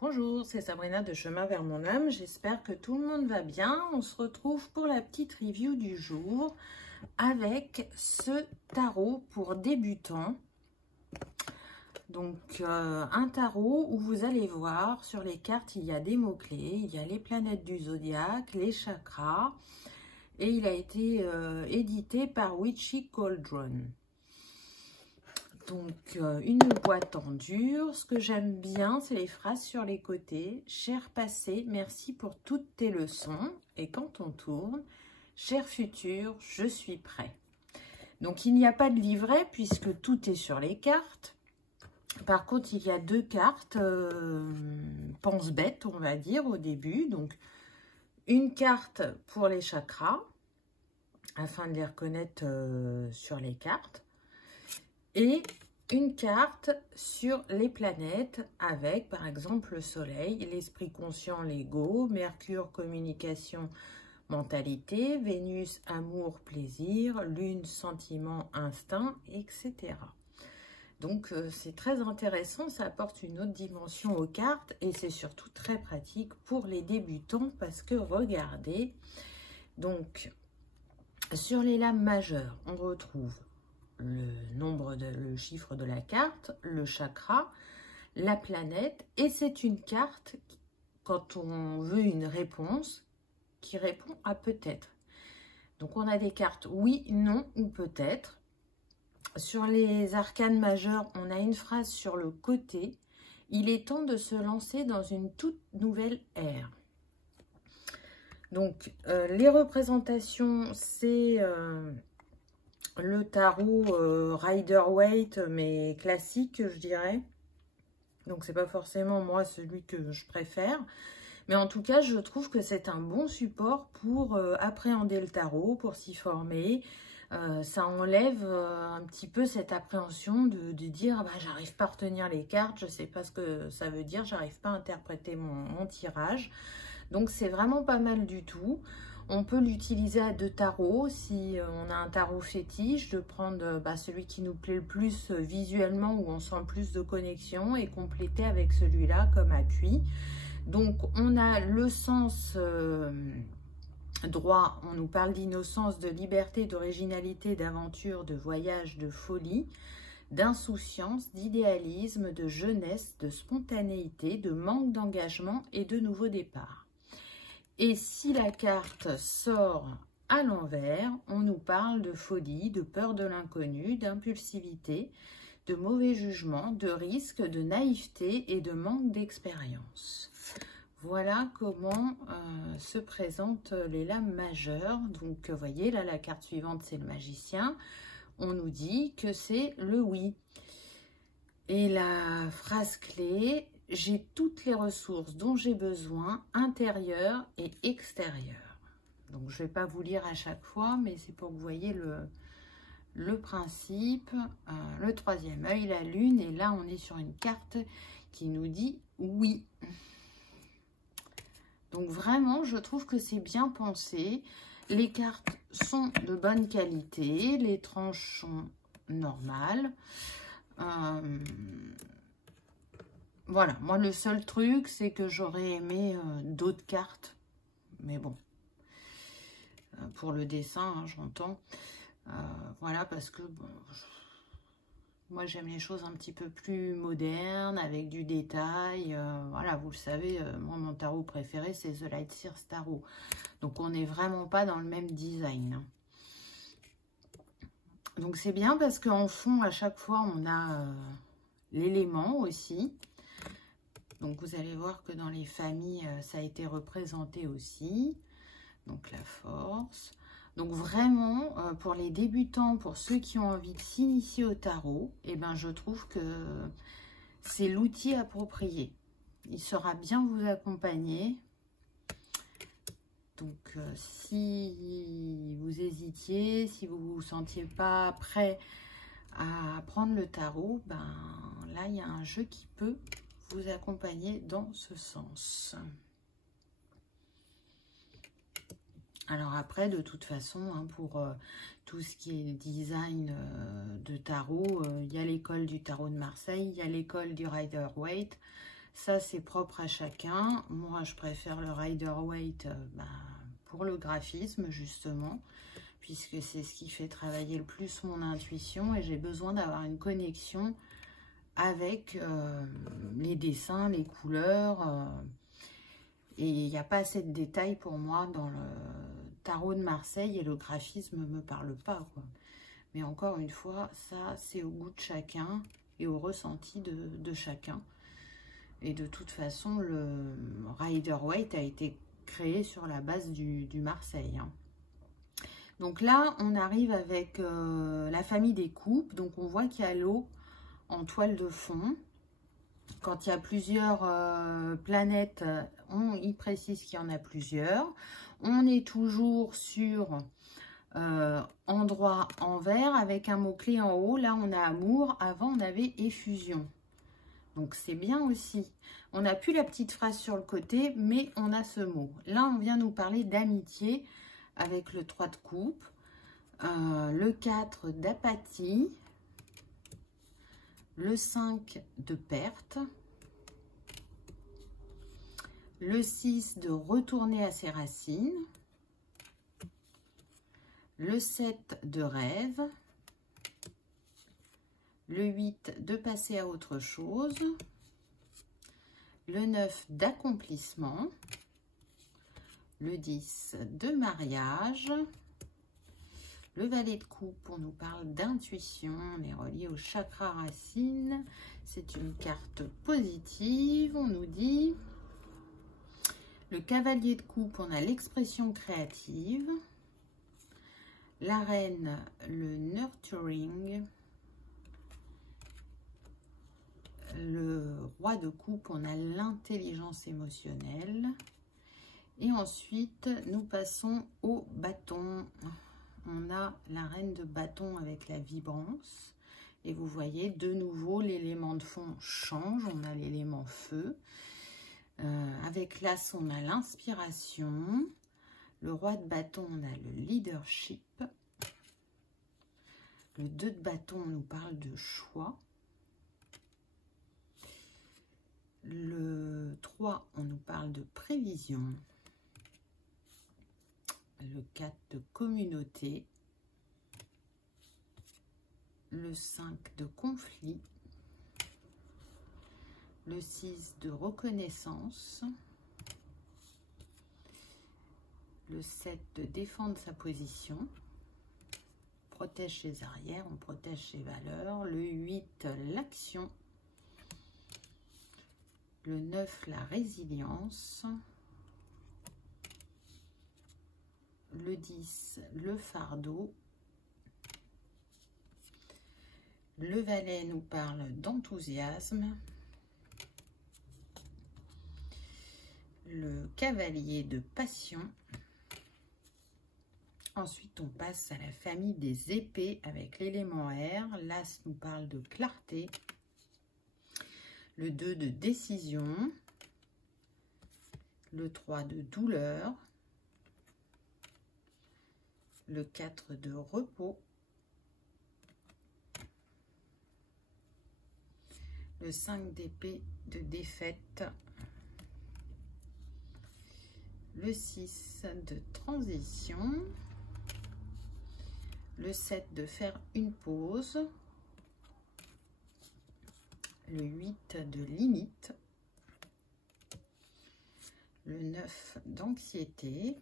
Bonjour, c'est Sabrina de Chemin vers mon âme. J'espère que tout le monde va bien. On se retrouve pour la petite review du jour avec ce tarot pour débutants. Donc, un tarot où vous allez voir sur les cartes, il y a des mots-clés, il y a les planètes du zodiaque, les chakras. Et il a été édité par Witchy Cauldron. Donc, une boîte en dur. Ce que j'aime bien, c'est les phrases sur les côtés. Cher passé, merci pour toutes tes leçons. Et quand on tourne, cher futur, je suis prêt. Donc, il n'y a pas de livret puisque tout est sur les cartes. Par contre, il y a deux cartes pense-bête, on va dire, au début. Donc, une carte pour les chakras, afin de les reconnaître sur les cartes. Et une carte sur les planètes avec, par exemple, le Soleil, l'esprit conscient, l'ego, Mercure, communication, mentalité, Vénus, amour, plaisir, Lune, sentiment, instinct, etc. Donc, c'est très intéressant, ça apporte une autre dimension aux cartes et c'est surtout très pratique pour les débutants parce que, regardez, donc, sur les lames majeures, on retrouve le chiffre de la carte, le chakra, la planète, et c'est une carte, quand on veut une réponse, qui répond à peut-être. Donc on a des cartes oui, non ou peut-être. Sur les arcanes majeures, on a une phrase sur le côté. Il est temps de se lancer dans une toute nouvelle ère. Donc les représentations, c'est le tarot Rider-Waite, mais classique, je dirais. Donc, c'est pas forcément, moi, celui que je préfère. Mais en tout cas, je trouve que c'est un bon support pour appréhender le tarot, pour s'y former. Ça enlève un petit peu cette appréhension de dire ah bah, j'arrive pas à retenir les cartes, je sais pas ce que ça veut dire, j'arrive pas à interpréter mon tirage. Donc, c'est vraiment pas mal du tout. On peut l'utiliser à deux tarots, si on a un tarot fétiche, de prendre celui qui nous plaît le plus visuellement, où on sent plus de connexion, et compléter avec celui-là comme appui. Donc, on a le sens droit, on nous parle d'innocence, de liberté, d'originalité, d'aventure, de voyage, de folie, d'insouciance, d'idéalisme, de jeunesse, de spontanéité, de manque d'engagement et de nouveau départ. Et si la carte sort à l'envers, on nous parle de folie, de peur de l'inconnu, d'impulsivité, de mauvais jugement, de risque, de naïveté et de manque d'expérience. Voilà comment se présentent les lames majeures. Donc, vous voyez, là, la carte suivante, c'est le magicien. On nous dit que c'est le oui. Et la phrase clé... J'ai toutes les ressources dont j'ai besoin, intérieures et extérieures. Donc, je ne vais pas vous lire à chaque fois, mais c'est pour que vous voyez le principe. Le troisième œil, la lune, et là, on est sur une carte qui nous dit oui. Donc, vraiment, je trouve que c'est bien pensé. Les cartes sont de bonne qualité, les tranches sont normales. Voilà, moi le seul truc, c'est que j'aurais aimé d'autres cartes. Mais bon, pour le dessin, hein, j'entends. Voilà, parce que bon, moi j'aime les choses un petit peu plus modernes, avec du détail. Voilà, vous le savez, moi mon tarot préféré, c'est The Light Seers Tarot. Donc on n'est vraiment pas dans le même design. Hein. Donc c'est bien parce qu'en fond, à chaque fois, on a l'élément aussi. Donc, vous allez voir que dans les familles, ça a été représenté aussi. Donc, la force. Donc, vraiment, pour les débutants, pour ceux qui ont envie de s'initier au tarot, eh ben, je trouve que c'est l'outil approprié. Il saura bien vous accompagner. Donc, si vous hésitiez, si vous ne vous sentiez pas prêt à prendre le tarot, ben, là, il y a un jeu qui peut vous accompagner dans ce sens. Alors après, de toute façon, hein, pour tout ce qui est design de tarot, il y a l'école du tarot de Marseille, il y a l'école du Rider-Waite. Ça, c'est propre à chacun. Moi, je préfère le Rider-Waite pour le graphisme, justement, puisque c'est ce qui fait travailler le plus mon intuition et j'ai besoin d'avoir une connexion avec les dessins, les couleurs. Et il n'y a pas assez de détails pour moi dans le tarot de Marseille et le graphisme ne me parle pas, quoi. Mais encore une fois, ça, c'est au goût de chacun et au ressenti de chacun. Et de toute façon, le Rider-Waite a été créé sur la base du Marseille, hein. Donc là, on arrive avec la famille des coupes. Donc on voit qu'il y a l'eau en toile de fond. Quand il y a plusieurs planètes, il précise qu'il y en a plusieurs. On est toujours sur endroit en vert avec un mot-clé en haut. Là, on a amour. Avant, on avait effusion. Donc, c'est bien aussi. On n'a plus la petite phrase sur le côté, mais on a ce mot. Là, on vient nous parler d'amitié avec le 3 de coupe, le 4 d'apathie, le 5 de perte, le 6 de retourner à ses racines, le 7 de rêve, le 8 de passer à autre chose, le 9 d'accomplissement, le 10 de mariage, le valet de coupe, on nous parle d'intuition, on est relié au chakra racine, c'est une carte positive, on nous dit. Le cavalier de coupe, on a l'expression créative, la reine, le nurturing, le roi de coupe, on a l'intelligence émotionnelle. Et ensuite, nous passons au bâton. On a la reine de bâton avec la vibrance. Et vous voyez, de nouveau, l'élément de fond change. On a l'élément feu. Avec l'as, on a l'inspiration. Le roi de bâton, on a le leadership. Le 2 de bâton, on nous parle de choix. Le 3, on nous parle de prévision. Le 4 de communauté. Le 5 de conflit. Le 6 de reconnaissance. Le 7 de défendre sa position. Protège ses arrières, on protège ses valeurs. Le 8, l'action. Le 9, la résilience. Le 10, le fardeau. Le valet nous parle d'enthousiasme. Le cavalier de passion. Ensuite, on passe à la famille des épées avec l'élément air. L'as nous parle de clarté. Le 2 de décision. Le 3 de douleur. Le 4 de repos. Le 5 d'épée de défaite. Le 6 de transition. Le 7 de faire une pause. Le 8 de limite. Le 9 d'anxiété.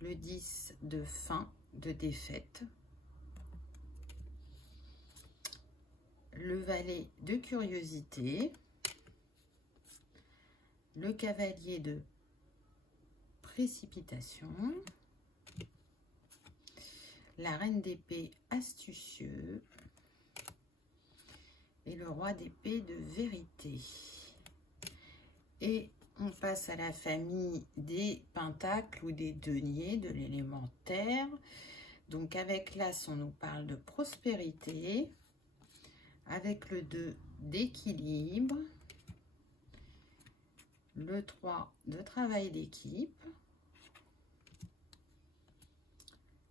Le 10 de fin, de défaite. Le valet de curiosité. Le cavalier de précipitation. La reine d'épée astucieux. Et le roi d'épée de vérité. Et on passe à la famille des pentacles ou des deniers, de l'élément terre. Donc avec l'as, on nous parle de prospérité. Avec le 2, d'équilibre. Le 3, de travail d'équipe.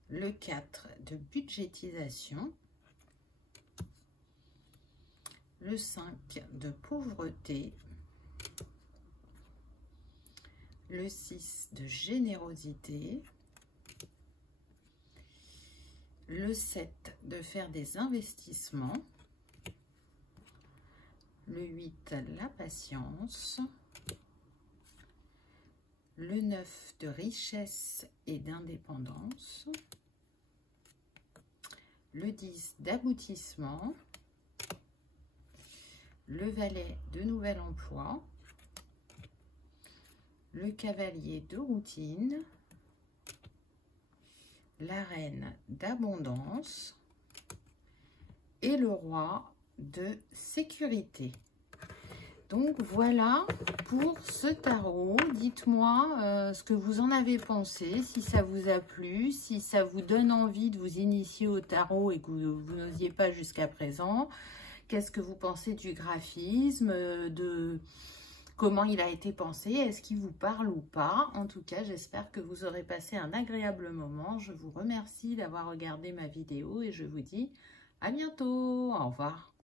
Le 4, de budgétisation. le 5 de pauvreté, le 6 de générosité, le 7 de faire des investissements, le 8 la patience, le 9 de richesse et d'indépendance, le 10 d'aboutissement, le valet de nouvel emploi, le cavalier de routine, la reine d'abondance et le roi de sécurité. Donc voilà pour ce tarot. Dites-moi ce que vous en avez pensé, si ça vous a plu, si ça vous donne envie de vous initier au tarot et que vous n'osiez pas jusqu'à présent. Qu'est-ce que vous pensez du graphisme, de comment il a été pensé, est-ce qu'il vous parle ou pas? En tout cas, j'espère que vous aurez passé un agréable moment. Je vous remercie d'avoir regardé ma vidéo et je vous dis à bientôt. Au revoir.